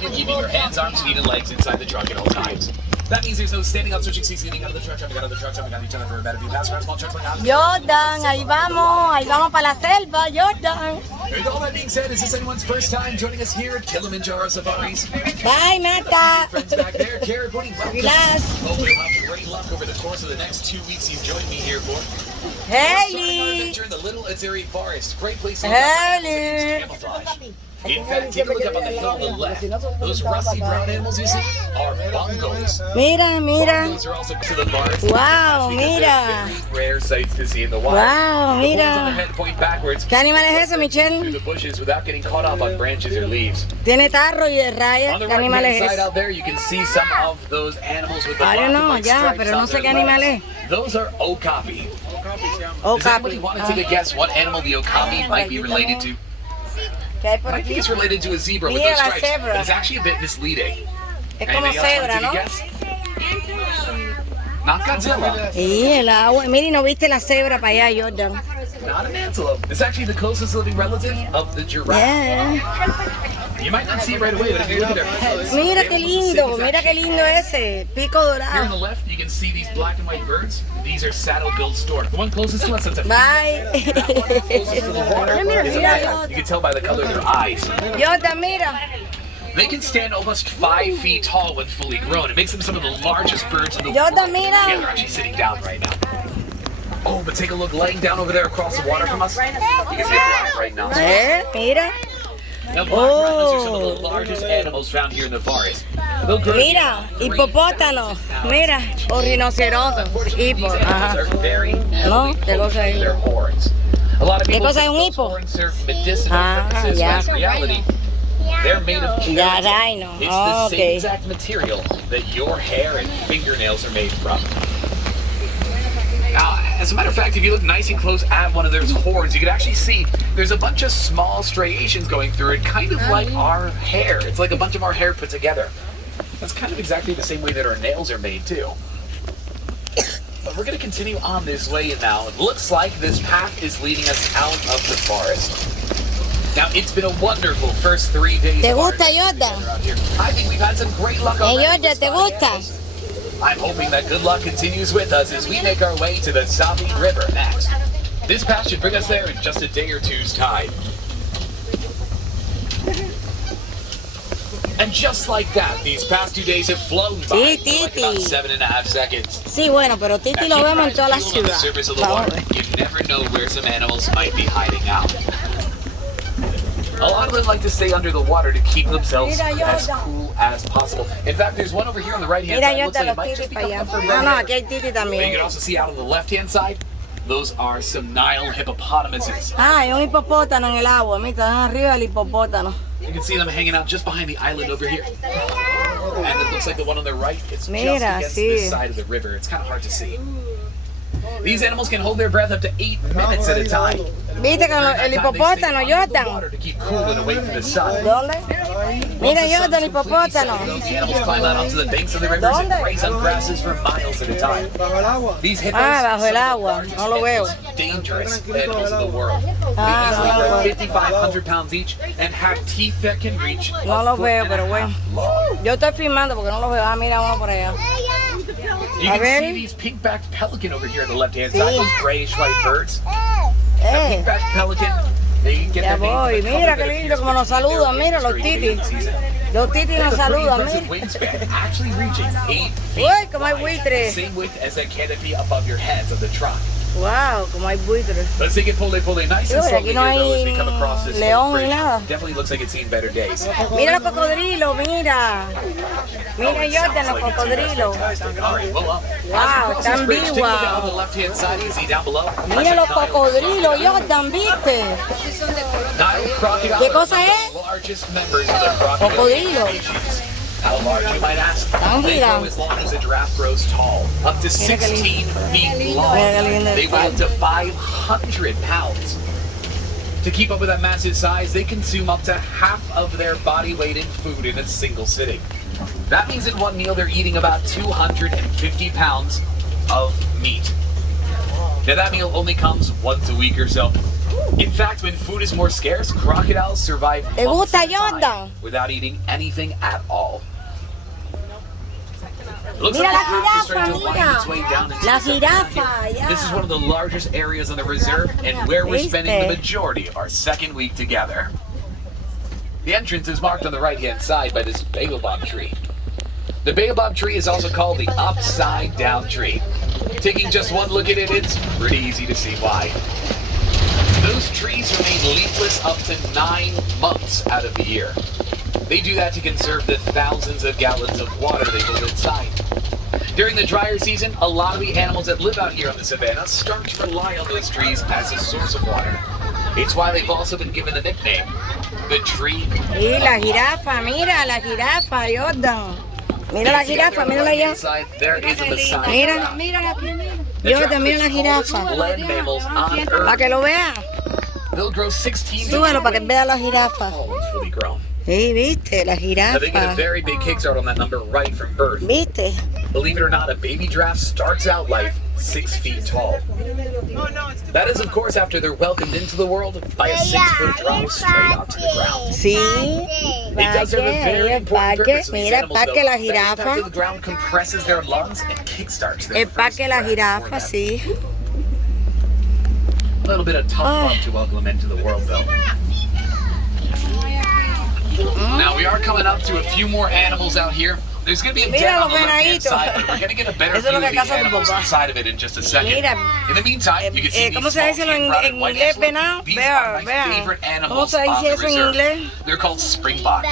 You're keeping your hands, arms, feet, and legs inside the truck at all times. That means there's no standing up, switching seats, getting out of the truck, jumping out of the truck, jumping on each other for a better view. Pass around small trucks like that. Jordan, ahí vamos para la selva, Jordan. With all that being said, is this anyone's first time joining us here at Kilimanjaro Safaris? Bye, Nata. Friends back there, Carrot Pudding, welcome. Relax. Hope you'll have great luck over the course of the next 2 weeks you've joined me here for. Haley. Adventure in the Little Azeri Forest. Great place to Haley. camouflage. In fact, take a look up on the hill on the left. Those rusty brown animals you see are bongos. Mira, mira. Bongos are also to the forest. Wow, That's because mira. they're very rare sights to see in the wild. Wow, The horns on their mira. head point backwards ¿Qué animal es ese, through Michelle? the bushes without getting caught up on branches or leaves. Tiene tarro y de rayas. On the ¿Qué animal right-hand es side ese? out there, you can see some of those animals with the I don't black and know, white ya, stripes pero no on sé their qué animal legs. es. Those are okapi. Oh, Does anybody capi. want to take a guess what animal the okapi might be related to? ¿Qué hay por I think aquí? it's related to a zebra with Mira those la stripes, zebra. but it's actually a bit misleading. Es como Anybody else want to cebra, take ¿no? a guess? Not Godzilla. Sí, el agua. Mira, y no viste la cebra para allá, Jordan. Not an antelope. It's actually the closest living relative of the giraffe. Yeah. You might not see it right away, but if you look at their heads, Mira they qué almost the same lindo, exact mira qué shape. lindo ese. Pico Here on the dorado. left, you can see these black and white birds. These are saddle-billed stork. The one closest to us, that's a Bye. closest to the water. Mira, is a mira, male. You can tell by the color of their eyes. Jordan, mira. They can stand almost 5 feet tall when fully grown. It makes them some of the largest birds in the Jordan, world. mira. Yeah, they're actually sitting down right now. Oh, but take a look, laying down over there across the water from us. You can see a black right now. Mira. Now, black rhinos are some of the largest animals found here in the forest. They'll grow to be Mira, great hipopótamo. Mira, o rinoceronte. Unfortunately, Hipo. these animals Ajá. are very No, heavily ¿qué cosa potent es? with their horns. A lot of ¿Qué people cosa es think un those hipo? horns serve medicinal Ah, purposes, ya. but in reality, they're made of Ya, keratin. rhino. It's Oh, the same okay. exact material that your hair and fingernails are made from. Now, as a matter of fact, if you look nice and close at one of those horns, you can actually see there's a bunch of small striations going through it, kind of like our hair. It's like a bunch of our hair put together. That's kind of exactly the same way that our nails are made, too. But we're going to continue on this way now. It looks like this path is leading us out of the forest. Now, it's been a wonderful first 3 days. ¿Te of our gusta, adventure Jordan? together out here. I think we've had some great luck Hey, already. Jordan, with ¿te spotting gusta? animals. I'm hoping that good luck continues with us as we make our way to the Sabi River next. This path should bring us there in just a day or two's time. And just like that, these past 2 days have flown by Sí, in like about Titi. 7.5 seconds. Sí, bueno, pero Titi lo vemos en toda la On the ciudad. surface of the Vamos a water, ver. you never know where some animals might be hiding out. A lot of them like to stay under the water to keep themselves Mira, as Jordan. cool as possible. In fact, there's one over here on the right-hand Mira, side. Looks Jordan, like it los might just titis be para coming allá. up from No, right no, here. aquí hay Titi But you también. can also see out on the left-hand side, those are some Nile hippopotamuses. Ah, hay un hipopótamo en el agua. Mira, están arriba del hipopótamo. You can see them hanging out just behind the island over here. And it looks like the one on the right is just Mira, against sí. this side of the river. It's kind of hard to see. These animals can hold their breath up to 8 minutes at a time. ¿Viste con el hipopótamo, Jordan? Water to keep cool and away from the sun. ¿Dónde? Mira, Once the Jordan, sun's el completely set, hipopótamo. those animals climb out onto the banks of the rivers and ¿Dónde? graze on grasses for miles at a time. These hippos, Ah, bajo el some of the agua. largest No lo veo. and most dangerous animals in the world. They Ah, easily no lo weigh veo. 5,500 pounds each and have teeth that can reach No a lo foot veo, and pero a bueno. half long. Yo estoy filmando porque no lo veo. Ah, mira uno por allá. You A can ver. see these pink-backed pelican over here on the left-hand Sí. side, those grayish-white birds. Eh, Pink-backed pelican, they get ya their name voy. from the color Mira that qué lindo appears como nos between their saludan. Mira wings los during titis. mating season. Los titis They have nos a pretty saludan. impressive Mira. wingspan, actually reaching 8 feet Uy, como hay wide, buitres. same width as that canopy above your heads of the truck. Wow, como hay buitres. Let's take it pole nice and Uy, slowly aquí no here, though, as hay we come across this león bridge. ni nada. Definitely looks like it's seen better days. Mira los cocodrilos, mira. Mira, Jordan, los cocodrilos. All right, well, Wow, as we cross this tan bridge, take a look viva. out on the left-hand side. You see down below. Mira los cocodrilos, Jordan, ¿viste? Nile crocodile ¿Qué cosa are es? the largest members of the crocodile Cocodrilo. species. How large, you might ask? Tan They grow gigantes. as long as a giraffe grows tall, up to 16 feet long. Mira qué lindo. They weigh up to 500 pounds. To keep up with that massive size, they consume up to half of their body weight in food in a single sitting. That means in one meal they're eating about 250 pounds of meat. Now that meal only comes once a week or so. In fact, when food is more scarce, crocodiles survive ¿Te months gusta, at a time Jordan? without eating anything at all. It looks Mira like la the path is jirafa, starting to wind mira. its way down into La the Savannah. jirafa, ya. This is one of the largest areas on the reserve and where we're spending the ¿Viste? majority of our second week together. The entrance is marked on the right-hand side by this baobab tree. The baobab tree is also called the upside-down tree. Taking just one look at it, it's pretty easy to see why. Those trees remain leafless up to 9 months out of the year. They do that to conserve the thousands of gallons of water they hold inside. During the drier season, a lot of the animals that live out here on the savannah start to rely on those trees as a source of water. It's why they've also been given the nickname, the tree. Y la jirafa, mira la jirafa, Jordan. Mira la jirafa, mírala allá. There is a Messiah. Mira, Jordan, mira la jirafa. Land mammals on Earth. Para que lo vea. They'll grow 16 Súbelo para que vea la jirafa. tall when fully grown. Sí, viste, la Now they get a jirafa. very big kickstart on that number right from birth. Viste. Believe it or not, a baby giraffe starts out life 6 feet tall. That is, of course, after they're welcomed into the world by a 6-foot drop straight onto the ground. Sí. It does serve a very El important parque, purpose in these mira el animals, parque though. la That impact jirafa. of the ground compresses their lungs and kickstarts their El first parque la breath for jirafa, them. sí. A little bit of tough love to welcome them into the world, though. Now we are coming up to a few more animals out here. There's going to be a den Mira on the los left-hand venaditos. side, but we're going to get a better Eso es view lo of que the caza tu animals papá. inside of it in just a second. Mira, In the meantime, you can see ¿cómo these se small dice en tan-brown and white inglés, antelope. venado? These Vea, are my vea. favorite ¿Cómo animals se on dice the eso en reserve. inglés? They're called springbok.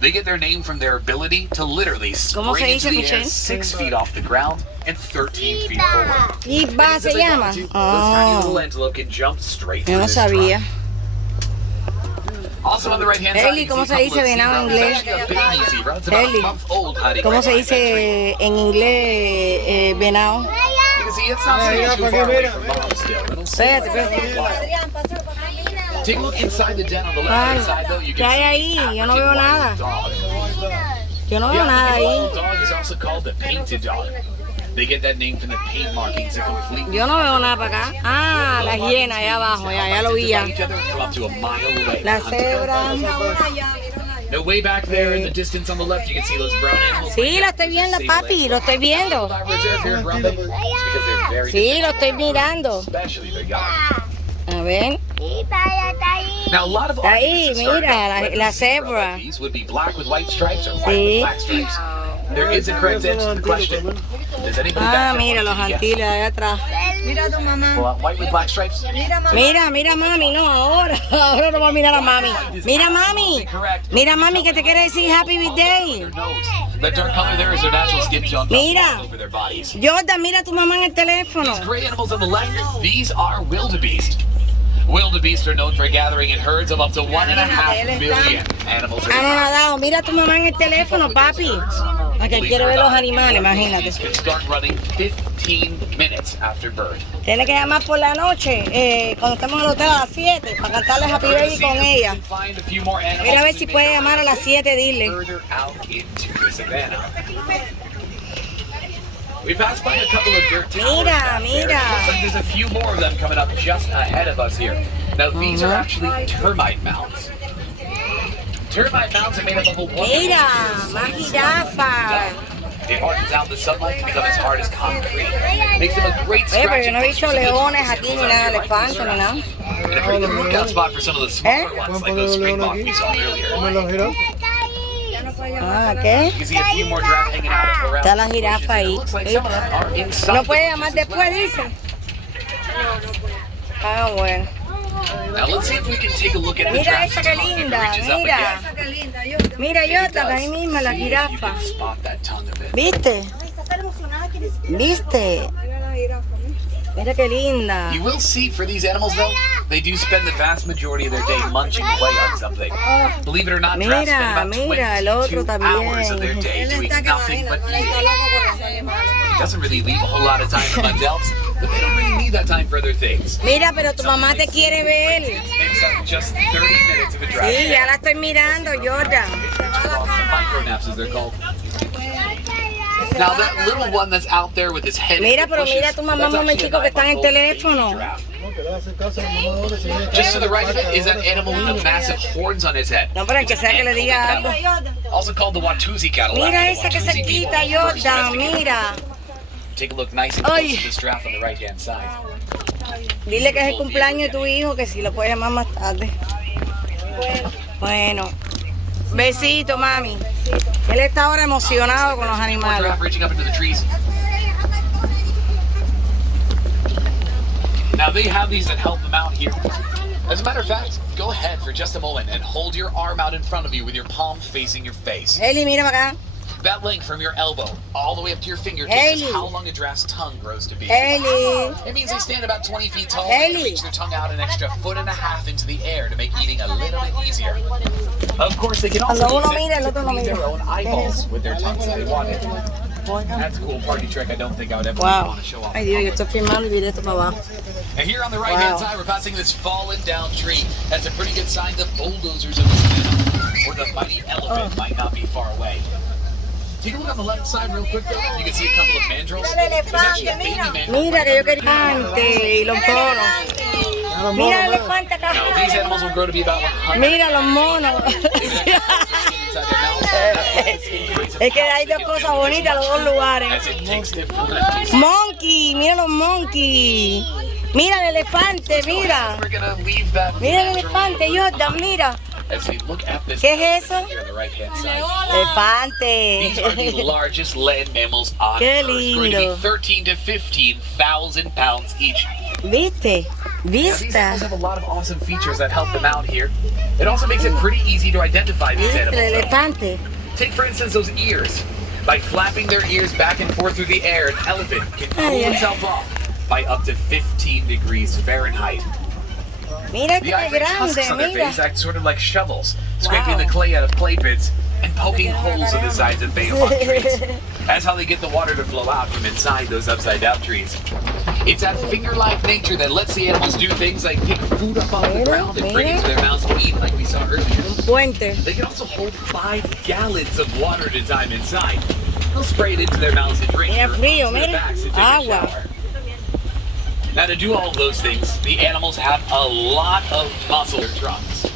They get their name from their ability to literally ¿Cómo se spring into dice, the air Michelle? 6 feet off the ground and 13 feet forward. Iba se llama. Those tiny little Oh, antelope can jump straight yo through no this sabía. drop. Also on the right-hand side, Eli, you ¿cómo see se a dice couple of venado en zebras. inglés? It's actually a baby zebra. It's about Eli, a month old hiding ¿cómo right se behind that tree. dice en inglés venado? You can see it's not sitting too far away from mom still. It'll stay Espérate, like that for a while. Take a look inside the den on the left-hand side, though. You ¿Qué hay can ahí? see Yo no African veo wild nada. dog. Yo no The veo nada African ahí. wild dog is also called the painted dog. They get that name from the paint markings that completely Yo no veo nada para acá. Ah, la hiena allá abajo, ya lo vi ya. each other from up to a mile away. La cebra. Now, way back there in the distance on the left, you can see those brown animals. Sí, lo estoy viendo, papi, lo estoy viendo. That reserve here in Grande, it's because they're very Sí, lo estoy mirando. especially the young. A ver. Now, a lot of Ahí, arguments have started mira, about whether la a zebra cebra. like these would be black with white stripes or white Sí. with black stripes. There is a correct answer to the question. Does anybody Ah, back mira los antiles allá atrás. White with black stripes? Mira, mira mami, no, ahora. Ahora no voy a mirar a mami. Mira mami. Mira mami que te quiere decir happy birthday. Their nose. That dark color there is their natural skin tone Mira. all over their bodies. Jordan, mira a tu mamá en el teléfono. These gray animals on the left, these are wildebeest. Wildebeest are known for gathering in herds of up to 1.5 million animals. Anonadado, mira a tu mamá en el teléfono, papi. A que quiere ver los animales, imagínate. These can start running 15 minutes after birth. Tiene que llamar por la noche, cuando estemos en el hotel a las 7, para cantarle Happy Birthday con ella. Mira a ver si puede llamar a las 7, dile. Further out into the savannah. We passed by a couple of dirt towers Mira, back there. mira. Looks like there's a few more of them coming up just ahead of us here. Now these are actually termite mounds. Termite mounds are made up of a Mira, más jirafa. It hardens out the sunlight to become as hard as concrete. Makes them a great Pero scratching yo no he visto surface leones for aquí, ni those nada, out there like elefantes, ni nada. And a pretty good lookout spot for some of the smaller ones, like those springbok we saw earlier. Ah, ¿qué? You can see a few more giraffe hanging out around. Está la jirafa ahí. Looks like some of them are inside ¿No the puede bushes llamar as después, well. dice? Ah, bueno. Now let's see if we can take a look at the Mira giraffe's esa que tongue if it linda, reaches up mira. again. Mira, It Jordan, does. ahí misma la See if you jirafa. can spot that tongue a bit. ¿Viste? ¿Viste? Mira qué linda. You will see for these animals though, they do spend the vast majority of their day munching away on something. Believe it or not, giraffes spend about Mira, el otro 22 hours of their también. day doing nothing but eating. It doesn't really leave a whole lot of time for themselves, but they don't really need that time for other things. Mira, pero tu mamá te quiere ver. Makes up just 30 minutes of a drive. Sí, ya la estoy mirando, Jordan. Micro naps as they're called. Now that little one that's out there with his head Mira, in the pero bushes, mira tu mamá that's un actually a momentico que está en el 9-month-old baby teléfono. giraffe. Just to the right of it is that animal with the massive horns on its head. No, pero el que sea que le diga algo. Also called the Watusi Cadillac. Mira The esa que se Watusi people quita, first Jordan, domesticated. mira. Take a look nice and close to this giraffe on the right-hand side. Dile que es el cumpleaños de tu hijo, que si lo puedes llamar más tarde. Bueno. Besito, mami. Él está ahora emocionado con los animales. Giraffe reaching up into the trees. Now they have these that help them out here. As a matter of fact, go ahead for just a moment and hold your arm out in front of you with your palm facing your face. Eli, mira para acá. That length from your elbow all the way up to your fingertips is how long a giraffe's tongue grows to be. Eli. It means they stand about 20 feet tall and they reach their tongue out an extra 1.5 feet into the air to make eating a little bit easier. Of course, they can also use it to clean their own eyeballs with their tongues if they want it. That's a cool party trick I don't think I would ever want to show off. Ay Dios, yo estoy filmando y vi esto para abajo. And here on the right-hand side, we're passing this fallen down tree. That's a pretty good sign the bulldozers of this planet or the mighty elephant might not be far away. Take a look on the left side real quick though. You can see a couple of mandrills. There's actually a baby mandrill. Mira que yo quería elefante y los monos. Mira el elefante acá. Now, these animals will grow to be about 100. Mira los monos. Es que hay dos cosas bonitas en los dos lugares. As it takes different energies. Monkey, mira los monkey. Mira el elefante, mira. We're gonna leave that Mira el natural elefante, Jordan, mira. as we look at this ¿Qué es eso? here on the right-hand side. These are the Elefante. largest land mammals on Qué Earth, going to be lindo. 13 to 15,000 pounds each. ¿Viste? Now, these ¿Viste? animals have a lot of awesome features that help them out here. It also makes it pretty easy to identify these ¿Viste el animals. elefante? Take, for instance, those ears. By flapping their ears back and forth through the air, an elephant can cool Ay, ay. itself off by up to 15 degrees Fahrenheit. Mira The qué ivory grande, tusks on their mira. face act sort of like shovels, scraping Wow. the clay out of clay pits and poking holes in the sides of bayhawk trees. That's how they get the water to flow out from inside those upside-down trees. It's that finger-like nature that lets the animals do things like pick food up off the ground and bring it to their mouths to eat, like we saw earlier. Puente. They can also hold 5 gallons of water at a time inside. They'll spray it into their mouths and drink, Mira or frío, onto their mira. backs to take a Agua. shower. Now, to do all of those things, the animals have a lot of muscle in their trunks.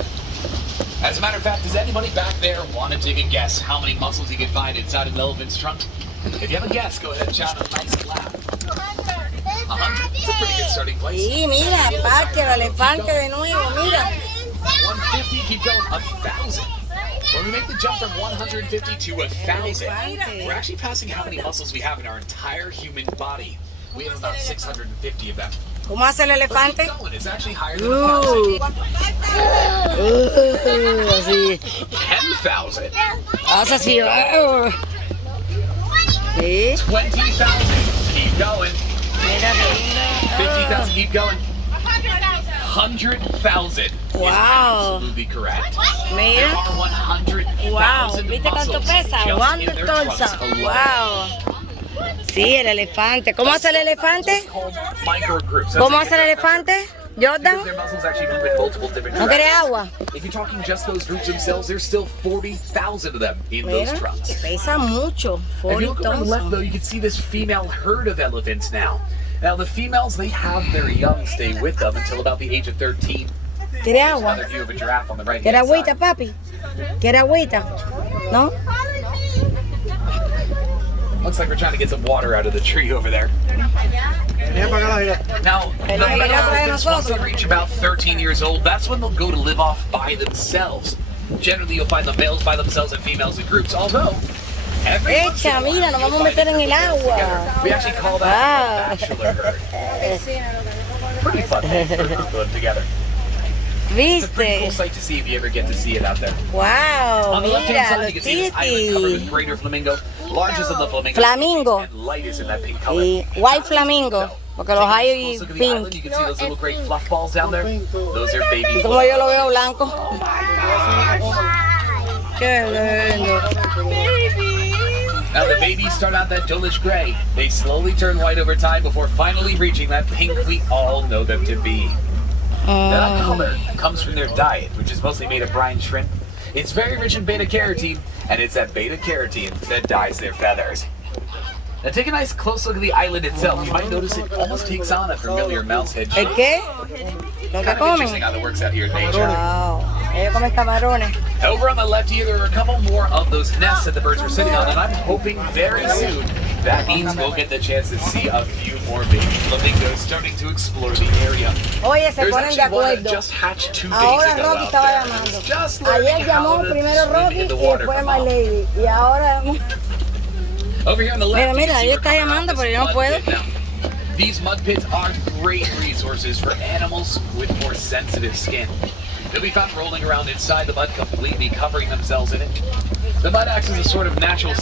As a matter of fact, does anybody back there want to take a guess how many muscles you can find inside an elephant's trunk? If you have a guess, go ahead and shout out nice and loud. 100? It's a pretty good starting place. Sí, mira, parque el elefante de nuevo, mira. 150, keep going, 1,000. When we make the jump from 150 to 1,000, we're actually passing how many muscles we have in our entire human body. We have about 650 of them. ¿Cómo hace el elefante? Keep going, it's actually higher than 1,000. Así. 10,000. Hace así. Sí. 20,000. Keep going. Mira qué lindo. 50,000. Keep going. 100,000. Wow. Absolutely correct. There Mira. are 100,000 Wow. ¿Viste cuánto muscles pesa? just ¿Cuánto in their trunks torsa? alone. Wow. Sí, el elefante. ¿Cómo hace el elefante? Called microgroups. ¿Cómo hace el elefante? Jordan. Because their muscles actually move in multiple different ¿No quiere directions. agua? If you're talking just those groups themselves, there's still 40,000 of them in those Mira, trunks. pesa mucho. If you look on the left, though, 40,000. you can see this female herd of elephants now. Now, the females, they have their young stay with them until about the age of 13. ¿Quiere agua? Another view of a giraffe on the right ¿Quiere hand agüita, side. papi? ¿Quiere agüita? ¿No? Looks like we're trying to get some water out of the tree over there. Now, the male elephants, once they reach about 13 years old, that's when they'll go to live off by themselves. Generally, you'll find the males by themselves and females in groups, although every once in a Echa, while, mira, nos you'll vamos a find meter en el females agua. together. We actually call that Wow. a bachelor herd. Pretty fun thing for a group of them together. It's a pretty cool ¿Viste? sight to see if you ever get to see it out there. Wow, On the left-hand mira, side, los you can see this island covered with titis. greater flamingo, largest of the flamingo, Flamingo. and lightest in that pink color. Y white flamingo, porque los hay Take a close look at the island. pink. You can see those little gray fluff balls down there. Those are baby Como fluff. yo lo veo blanco. Oh my gosh. Qué lindo. Now the babies start out that dulish gray. They slowly turn white over time before finally reaching that pink we all know them to be. Now, that color comes from their diet, which is mostly made of brine shrimp. It's very rich in beta carotene, and it's that beta carotene that dyes their feathers. Now take a nice close look at the island itself. You might notice it almost takes on a familiar mouse head shape. ¿El qué? ¿Lo que Kind of comen? interesting how that works out here in nature. Wow. Ellos comen camarones. Over on the left here, there are a couple more of those nests that the birds were sitting on, and I'm hoping very soon that means we'll get the chance to see a few more baby flamingos starting to explore the area. Oye, se There's ponen de actually one that acuerdo. just hatched 2 days Ahora ago Rocky out estaba there. llamando. It's just learning Ayer how llamó to primero swim Rocky in the y water después from My home. Lady. Y ahora... Over here on the left, Mira, you mira, can see ella we're está coming around llamando, this pero yo no mud puedo. pit now. These mud pits are great resources for animals with more sensitive skin. They'll be found rolling around inside the mud, completely covering themselves in it. The mud acts as a sort of natural